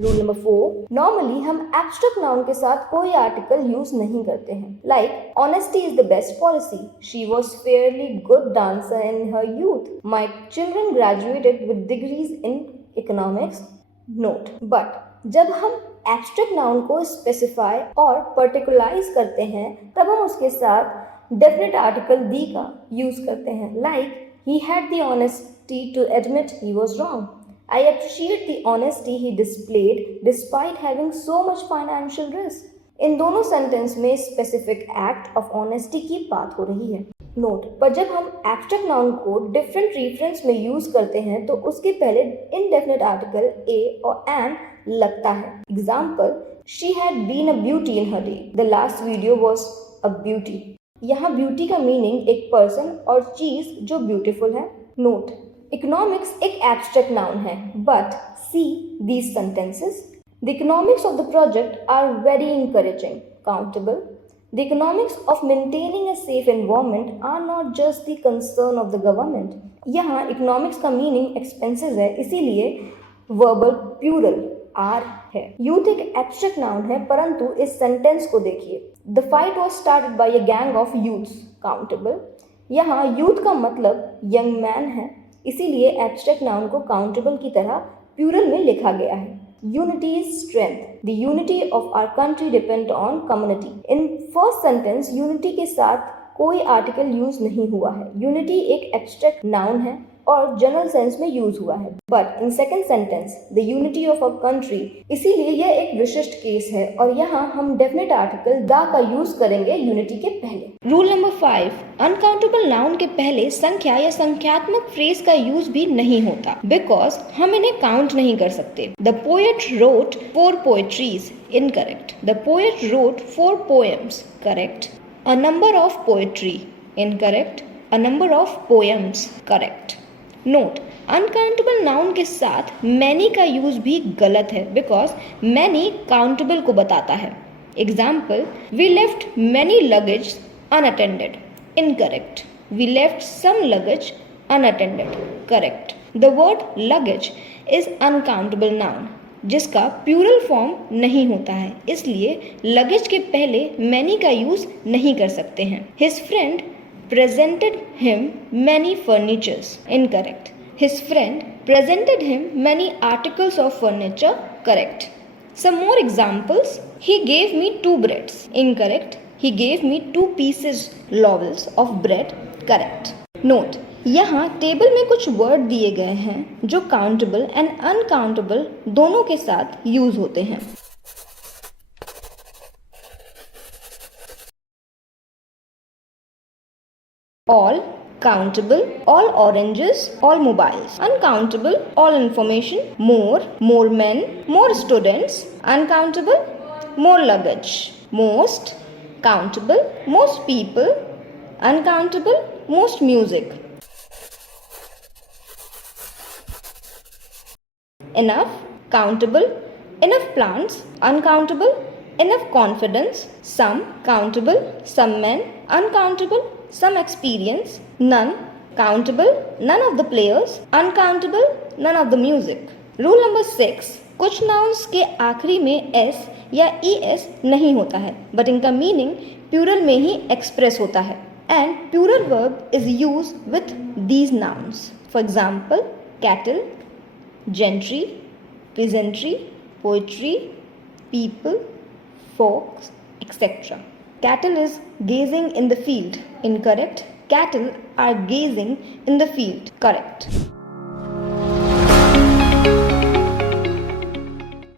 Rule number 4, normally हम abstract noun के साथ कोई आर्टिकल यूज नहीं करते हैं. Like honesty is the best policy. She was fairly good dancer in her youth. My children graduated with degrees in economics. Note, but जब हम abstract noun को स्पेसिफाई और पर्टिकुलराइज करते हैं तब हम उसके साथ डेफिनेट आर्टिकल दी का यूज करते हैं. Like he had the honesty to admit he was wrong. I appreciate the honesty he displayed despite having so much financial risk. इन दोनों सेंटेंस में स्पेसिफिक एक्ट ऑफ ऑनेस्टी की बात हो रही है. नोट, पर जब हम एब्स्ट्रैक्ट नाउन को डिफरेंट रेफरेंस में यूज करते हैं तो उसके पहले इनडेफिनेट आर्टिकल ए और एन लगता है. Example, she had been a beauty in her day. The last video was a beauty. यहाँ ब्यूटी का मीनिंग एक पर्सन और चीज जो ब्यूटीफुल है. नोट, इकोनॉमिक्स एक एब्स्ट्रैक्ट नाउन है, but see these sentences. The economics of the project are very encouraging, countable. The economics of maintaining a safe environment are not just the concern of the government. यहाँ economics का meaning expenses है, इसीलिए verbal plural are है. Youth एक abstract noun है, परंतु इस sentence को देखिए. The fight was started by a gang of youths, countable. यहाँ यूथ का मतलब यंग मैन है, इसीलिए एब्स्ट्रैक्ट नाउन को काउंटेबल की तरह प्लूरल में लिखा गया है. Unity is strength. The unity of our country depend on community. In first sentence unity के साथ कोई आर्टिकल यूज नहीं हुआ है. यूनिटी एक एब्स्ट्रैक्ट नाउन है और जनरल सेंस में यूज हुआ है. But in second sentence the unity of a country, इसीलिए यह एक विशिष्ट केस है और यहाँ हम डेफिनेट आर्टिकल द का यूज करेंगे यूनिटी के पहले. रूल नंबर 5, अनकाउंटेबल नाउन के पहले संख्या या संख्यात्मक फ्रेज का यूज भी नहीं होता, बिकॉज हम इन्हें काउंट नहीं कर सकते. The poet wrote 4 poetries, incorrect. The poet wrote 4 poems, correct. A number of poetry, incorrect. A number of poems, correct. Note, uncountable noun के साथ मैनी का यूज भी गलत है, बिकॉज मैनी काउंटेबल को बताता है. Example, we left many luggage unattended, incorrect. We left some luggage unattended, correct. The word luggage is uncountable noun जिसका प्लूरल फॉर्म नहीं होता है, इसलिए लगेज के पहले मैनी का यूज नहीं कर सकते हैं. His friend presented him many furnitures, incorrect. His friend presented him many articles of furniture, correct. Some more examples. He gave me 2 breads, incorrect. He gave me 2 pieces loaves of bread, correct. Note, यहाँ table में कुछ word दिए गए हैं जो countable and uncountable दोनों के साथ यूज होते हैं. All, countable, all oranges, all mobiles. Uncountable, all information, more, more men, more students. Uncountable, more luggage. Most, countable, most people. Uncountable, most music. Enough, countable, enough plants. Uncountable, enough confidence. Some, countable, some men. Uncountable, some experience. None, countable, none of the players. Uncountable, none of the music. Rule number 6, कुछ nouns के आखिरी में s या es नहीं होता है, but इनका meaning plural में ही एक्सप्रेस होता है. And plural verb is use with these nouns. For example, cattle, gentry, peasantry, poetry, people, folks, etc. Cattle is gazing in the field, incorrect. Cattle are gazing in the field, correct.